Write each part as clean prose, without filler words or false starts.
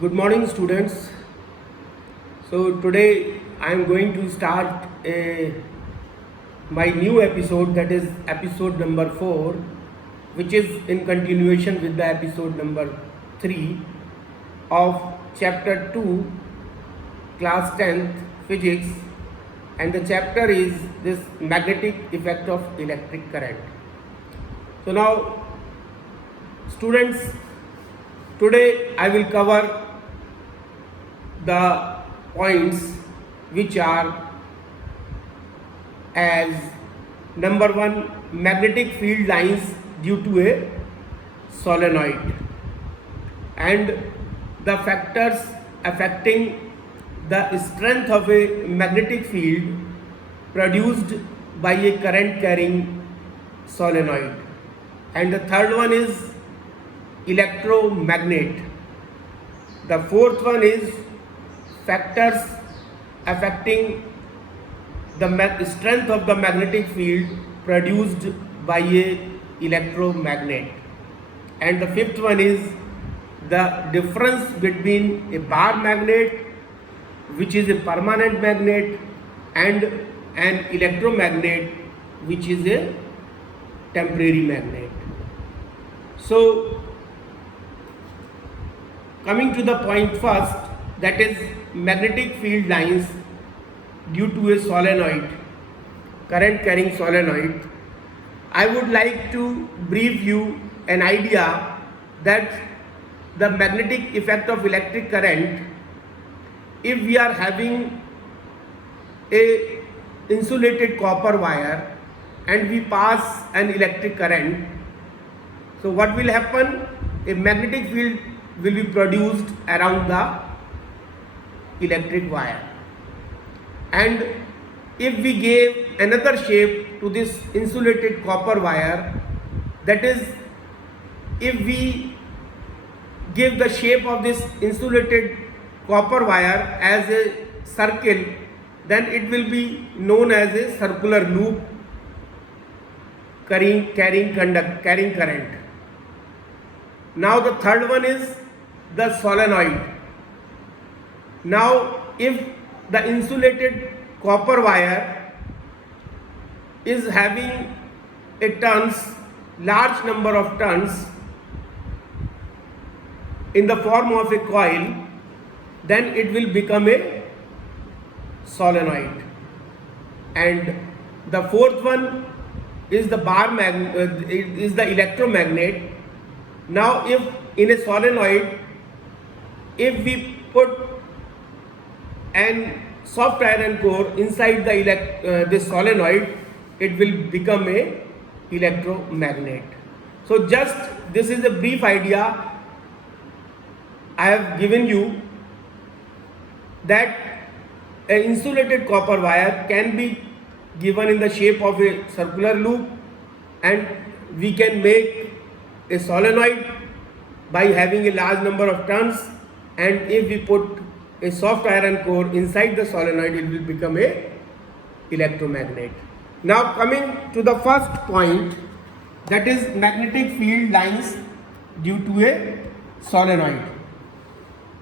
Good morning, students. So today I am going to start my new episode, that is episode number 4, which is in continuation with the episode number 3 of chapter 2, class 10th physics, and the chapter is this magnetic effect of electric current. So now, students, today I will cover the points which are as number 1, magnetic field lines due to a solenoid, and the factors affecting the strength of a magnetic field produced by a current carrying solenoid, and the third one is electromagnet. The fourth one is factors affecting the strength of the magnetic field produced by a electromagnet, and the fifth one is the difference between a bar magnet, which is a permanent magnet, and an electromagnet, which is a temporary magnet. So coming to the point first, that is magnetic field lines due to a solenoid, current carrying solenoid, I would like to brief you an idea that the magnetic effect of electric current, if we are having a insulated copper wire and we pass an electric current, so what will happen? A magnetic field will be produced around the electric wire, and if we gave another shape to this insulated copper wire, that is, if we give the shape of this insulated copper wire as a circle, then it will be known as a circular loop carrying current. Now the third one is the solenoid. Now if the insulated copper wire is having large number of turns in the form of a coil, then it will become a solenoid. And the fourth one is the is the electromagnet. Now if in a solenoid, if we put an soft iron core inside this solenoid, it will become a electromagnet. So just this is a brief idea I have given you, that an insulated copper wire can be given in the shape of a circular loop, and we can make a solenoid by having a large number of turns, and if we put a soft iron core inside the solenoid, it will become a electromagnet. Now coming to the first point, that is magnetic field lines due to a solenoid.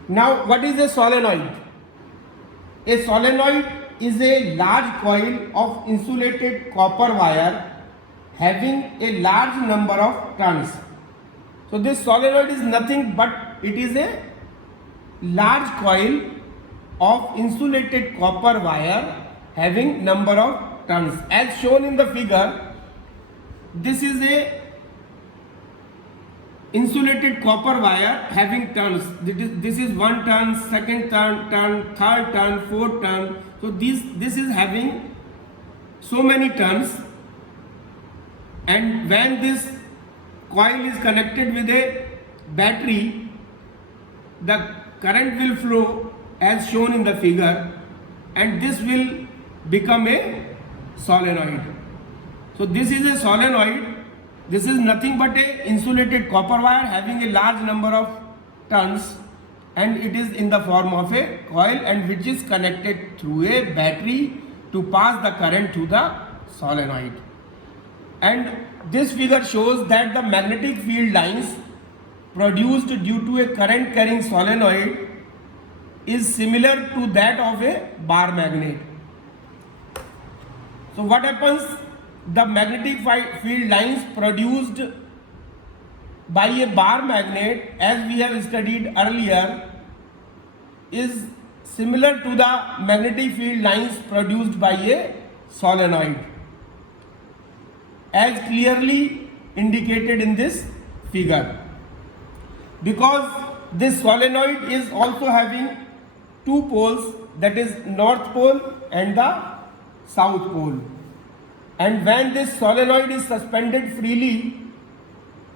Now what is a solenoid? A solenoid is a large coil of insulated copper wire having a large number of turns. So this solenoid is nothing but it is a large coil of insulated copper wire having number of turns. As shown in the figure, this is a insulated copper wire having turns. This is one turn, second turn, third turn, fourth turn. So this is having so many turns, and when this coil is connected with a battery, the current will flow as shown in the figure, and this will become a solenoid. So this is a solenoid. This is nothing but a insulated copper wire having a large number of turns, and it is in the form of a coil, and which is connected through a battery to pass the current to the solenoid. And this figure shows that the magnetic field lines produced due to a current carrying solenoid is similar to that of a bar magnet. So what happens? The magnetic field lines produced by a bar magnet, as we have studied earlier, is similar to the magnetic field lines produced by a solenoid, as clearly indicated in this figure. Because this solenoid is also having two poles, that is north pole and the south pole. And when this solenoid is suspended freely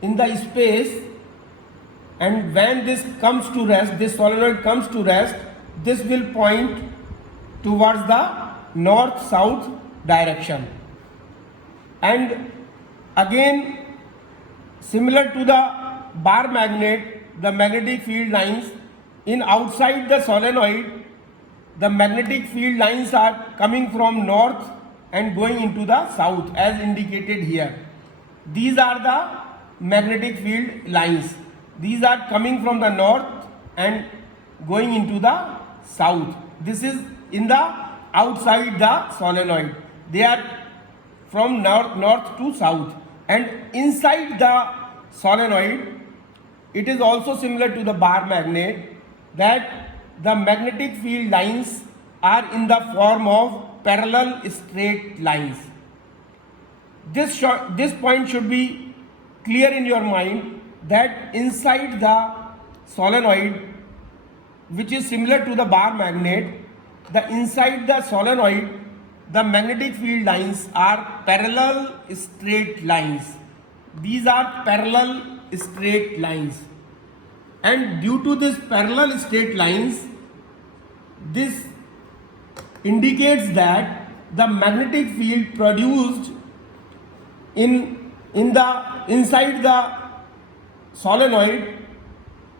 in the space, and when this comes to rest, this solenoid comes to rest, this will point towards the north-south direction. And again, similar to the bar magnet, the magnetic field lines in outside the solenoid, the magnetic field lines are coming from north and going into the south, as indicated here. These are the magnetic field lines. These are coming from the north and going into the south. This is in the outside the solenoid. They are from north to south. And inside the solenoid, it is also similar to the bar magnet, that the magnetic field lines are in the form of parallel straight lines. This point should be clear in your mind, that inside the solenoid, which is similar to the bar magnet, the inside the solenoid, the magnetic field lines are parallel straight lines. These are parallel straight lines. And due to this parallel straight lines, this indicates that the magnetic field produced inside the solenoid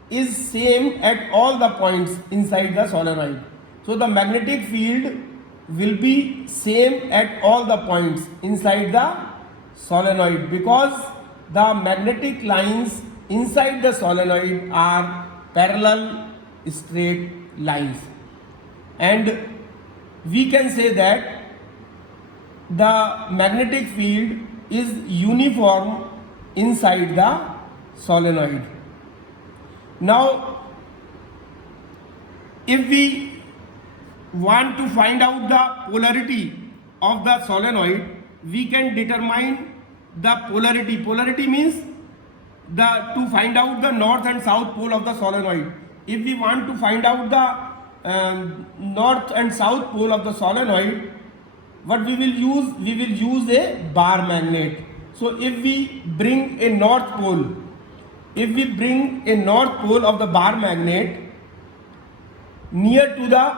is same at all the points inside the solenoid. So the magnetic field will be same at all the points inside the solenoid, because the magnetic lines inside the solenoid are parallel straight lines. And we can say that the magnetic field is uniform inside the solenoid. Now, if we want to find out the polarity of the solenoid, we can determine the polarity. Polarity means to find out the north and south pole of the solenoid. If we want to find out the north and south pole of the solenoid, what we will use? We will use a bar magnet. So if we bring a north pole, of the bar magnet near to the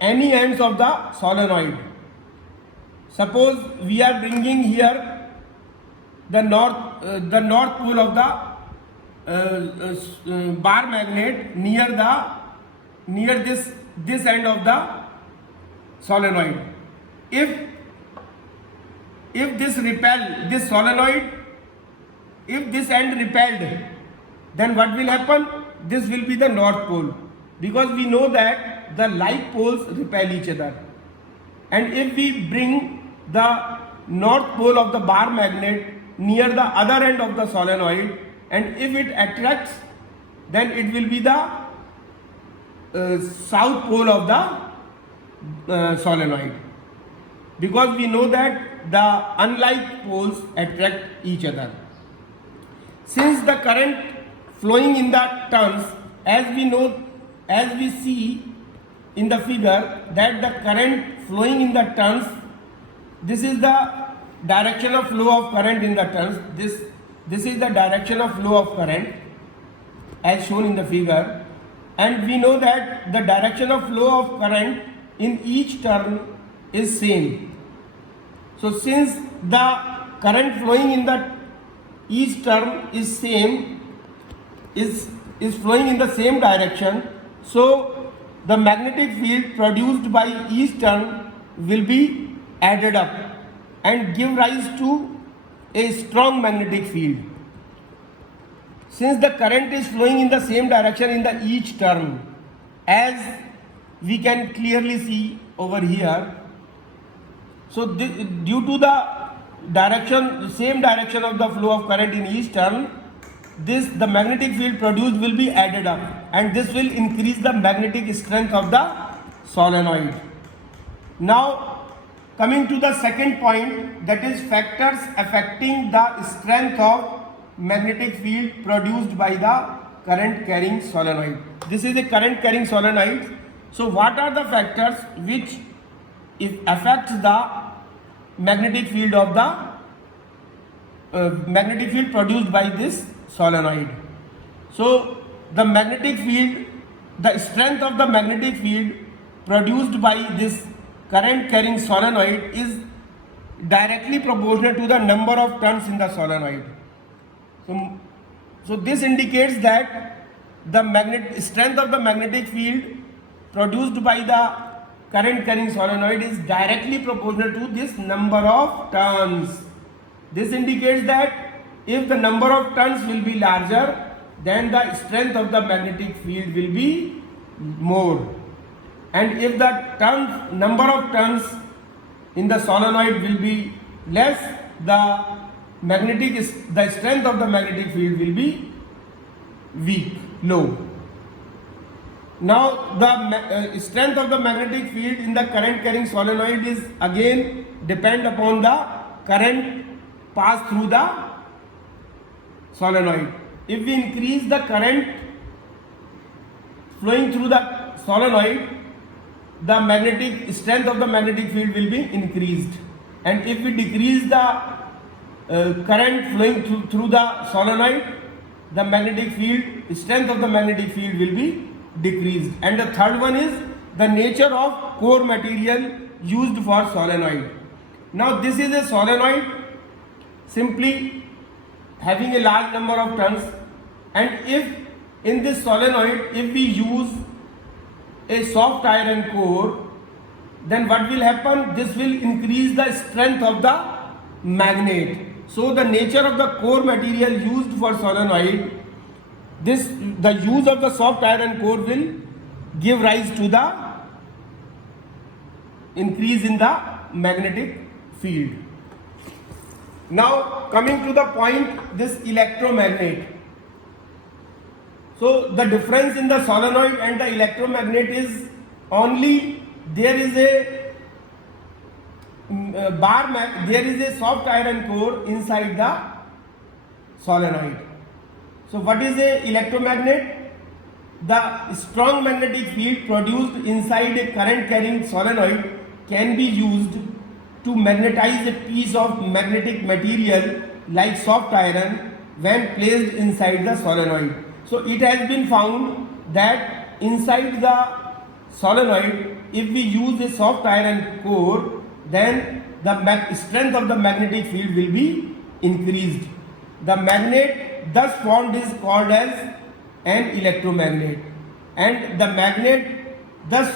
any ends of the solenoid, suppose we are bringing here the north pole of the bar magnet near this end of the solenoid. If this solenoid, if this end repelled, then what will happen? This will be the north pole, because we know that the like poles repel each other. And if we bring the north pole of the bar magnet near the other end of the solenoid, and if it attracts, then it will be the south pole of the solenoid, because we know that the unlike poles attract each other. Since the current flowing in the turns, as we see in the figure, that the current flowing in the turns, this is the direction of flow of current in the turns. This is the direction of flow of current as shown in the figure, and we know that the direction of flow of current in each turn is same. So since the current flowing in the each turn is same, is flowing in the same direction, so the magnetic field produced by each turn will be added up and give rise to a strong magnetic field. Since the current is flowing in the same direction in the each turn, as we can clearly see over here. So due to the same direction of the flow of current in each turn, the magnetic field produced will be added up, and this will increase the magnetic strength of the solenoid. Now coming to the second point, that is factors affecting the strength of magnetic field produced by the current carrying solenoid. This is a current carrying solenoid. So what are the factors which affects the magnetic field of the magnetic field produced by this solenoid? So the magnetic field, the strength of the magnetic field produced by this current carrying solenoid is directly proportional to the number of turns in the solenoid. So this indicates that the strength of the magnetic field produced by the current carrying solenoid is directly proportional to this number of turns. This indicates that if the number of turns will be larger, then the strength of the magnetic field will be more. And if the number of turns in the solenoid will be less, the strength of the magnetic field will be weak, low. Now the strength of the magnetic field in the current carrying solenoid is again depend upon the current passed through the solenoid. If we increase the current flowing through the solenoid, the magnetic strength of the magnetic field will be increased, and if we decrease the current flowing through the solenoid, the magnetic field strength of the magnetic field will be decreased. And the third one is the nature of core material used for solenoid. Now this is a solenoid simply having a large number of turns, and if in this solenoid if we use a soft iron core, then what will happen? This will increase the strength of the magnet. So the nature of the core material used for solenoid, the use of the soft iron core will give rise to the increase in the magnetic field. Now coming to the point, this electromagnet. So the difference in the solenoid and the electromagnet is only there is a there is a soft iron core inside the solenoid. So what is a electromagnet? The strong magnetic field produced inside a current carrying solenoid can be used to magnetize a piece of magnetic material like soft iron when placed inside the solenoid. So it has been found that inside the solenoid, if we use a soft iron core, then the strength of the magnetic field will be increased. The magnet thus formed is called as an electromagnet, and the magnet thus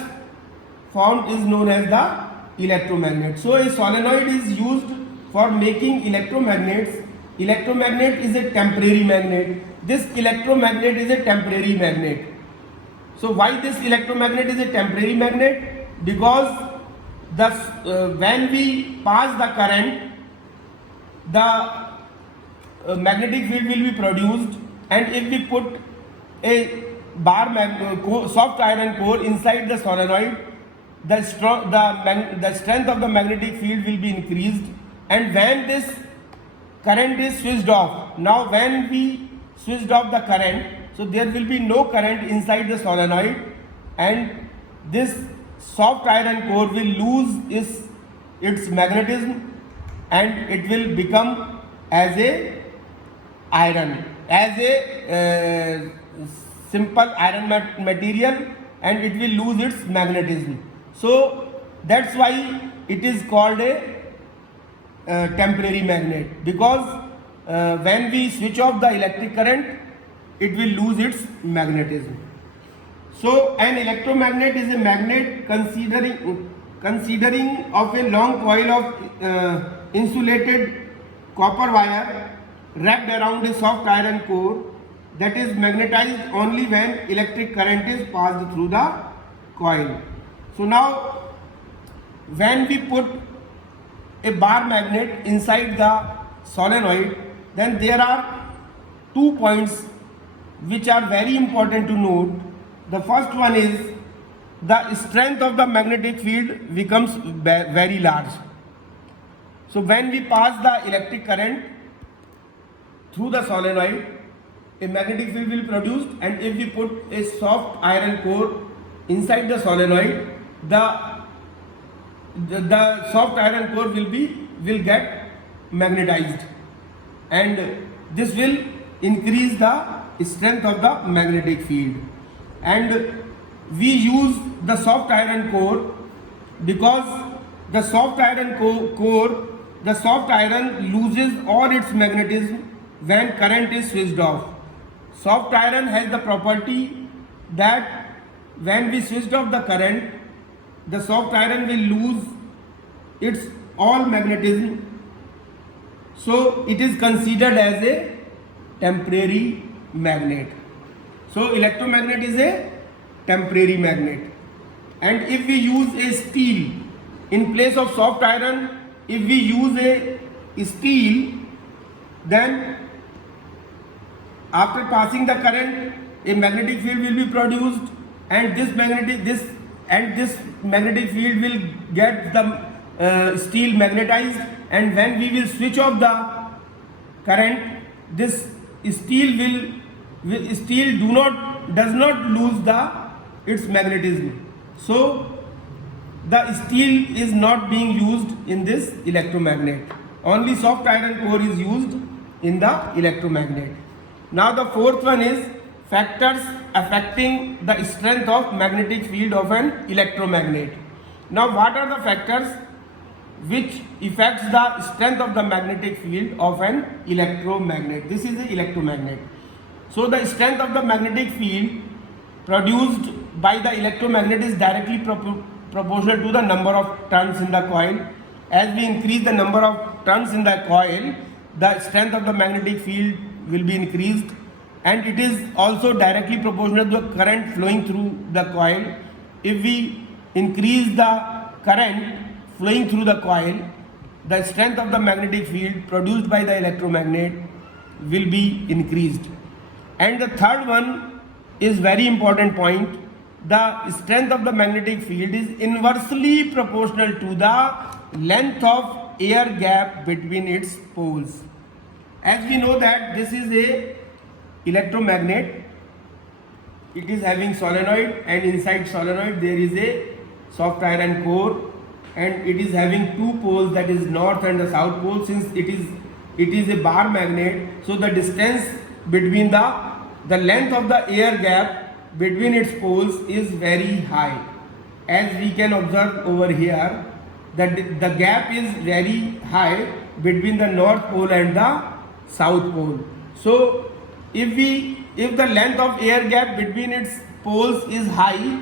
formed is known as the electromagnet. So a solenoid is used for making electromagnets. Electromagnet is a temporary magnet. This electromagnet is a temporary magnet. So why this electromagnet is a temporary magnet? Because when we pass the current, the magnetic field will be produced, and if we put a soft iron core inside the solenoid, the strength of the magnetic field will be increased, and when this current is switched off, now when we switched off the current, so there will be no current inside the solenoid, and this soft iron core will lose its magnetism, and it will become as a iron, as a simple iron material, and it will lose its magnetism. So that's why it is called a temporary magnet, because when we switch off the electric current, it will lose its magnetism. So an electromagnet is a magnet consisting of a long coil of insulated copper wire wrapped around a soft iron core that is magnetized only when electric current is passed through the coil. So now when we put a bar magnet inside the solenoid, then there are 2 points which are very important to note. The first one is the strength of the magnetic field becomes very large. So when we pass the electric current through the solenoid, a magnetic field will be produced, and if we put a soft iron core inside the solenoid, the soft iron core will get magnetized, and this will increase the strength of the magnetic field. And we use the soft iron core because the soft iron core, the soft iron loses all its magnetism when current is switched off. Soft iron has the property that when we switched off the current, the soft iron will lose its all magnetism. So it is considered as a temporary magnet. So electromagnet is a temporary magnet. And if we use a steel in place of soft iron, if we use a steel, then after passing the current, a magnetic field will be produced, and this magnetic field will get the steel magnetized, and when we will switch off the current, this steel does not lose its magnetism. So the steel is not being used in this electromagnet. Only soft iron core is used in the electromagnet. Now the fourth one is factors affecting the strength of magnetic field of an electromagnet. Now what are the factors which affects the strength of the magnetic field of an electromagnet? This is the electromagnet. So the strength of the magnetic field produced by the electromagnet is directly proportional to the number of turns in the coil. As we increase the number of turns in the coil, the strength of the magnetic field will be increased, and it is also directly proportional to the current flowing through the coil. If we increase the current flowing through the coil, the strength of the magnetic field produced by the electromagnet will be increased. And the third one is very important point. The strength of the magnetic field is inversely proportional to the length of air gap between its poles. As we know that this is a electromagnet, it is having solenoid, and inside solenoid there is a soft iron core, and it is having two poles, that is north and the south pole. Since it is a bar magnet, so the distance between the length of the air gap between its poles is very high. As we can observe over here, that the gap is very high between the north pole and the south pole. So if the length of air gap between its poles is high,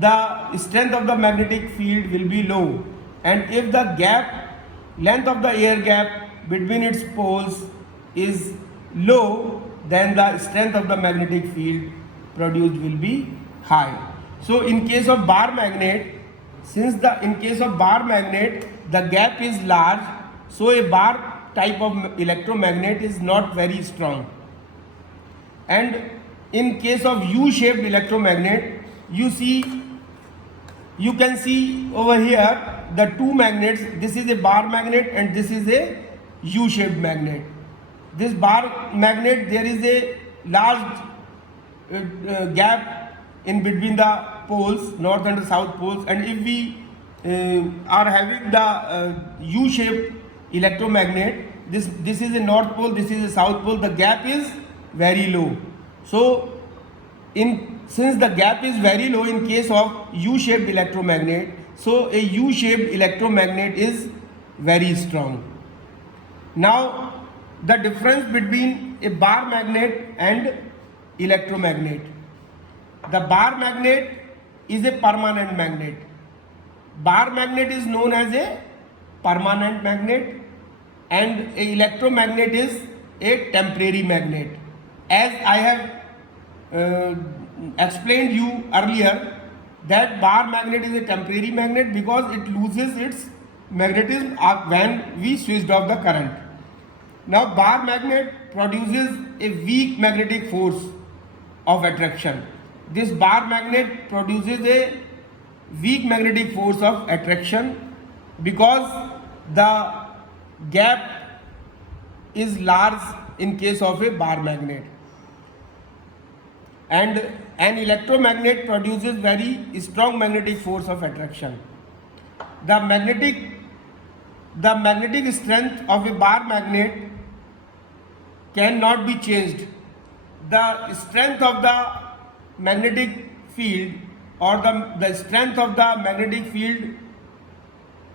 the strength of the magnetic field will be low, and if the length of the air gap between its poles is low, then the strength of the magnetic field produced will be high. So in case of bar magnet, in case of bar magnet the gap is large, so a bar type of electromagnet is not very strong. And in case of U-shaped electromagnet, you can see over here the two magnets. This is a bar magnet and this is a U-shaped magnet. This bar magnet, there is a large gap in between the poles, north and the south poles, and if we are having the U-shaped electromagnet, this is a north pole, this is a south pole, the gap is very low. So since the gap is very low in case of U-shaped electromagnet, so a U-shaped electromagnet is very strong. Now the difference between a bar magnet and electromagnet. The bar magnet is a permanent magnet. Bar magnet is known as a permanent magnet, and a electromagnet is a temporary magnet. as I have explained you earlier, that bar magnet is a temporary magnet because it loses its magnetism when we switched off the current. Now bar magnet produces a weak magnetic force of attraction. This bar magnet produces a weak magnetic force of attraction because the gap is large in case of a bar magnet, and an electromagnet produces very strong magnetic force of attraction. The magnetic strength of a bar magnet cannot be changed. The strength of the magnetic field, or the strength of the magnetic field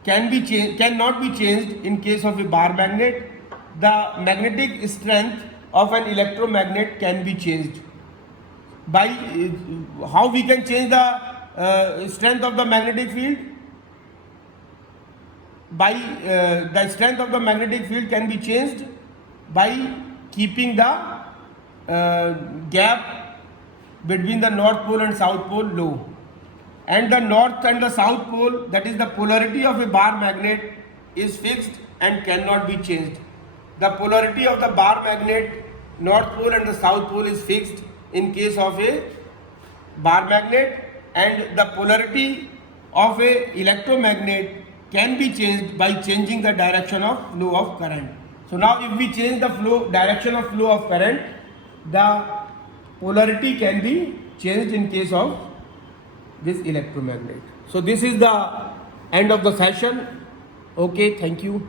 cannot be changed in case of a bar magnet. The magnetic strength of an electromagnet can be changed. By how we can change the strength of the magnetic field? By the strength of the magnetic field can be changed by keeping the gap between the north pole and south pole low. And the north and the south pole, that is the polarity of a bar magnet, is fixed and cannot be changed. The polarity of the bar magnet, north pole and the south pole, is fixed in case of a bar magnet, and the polarity of a electromagnet can be changed by changing the direction of flow of current. So now if we change the direction of flow of current, the polarity can be changed in case of this electromagnet. So this is the end of the session. Okay, thank you.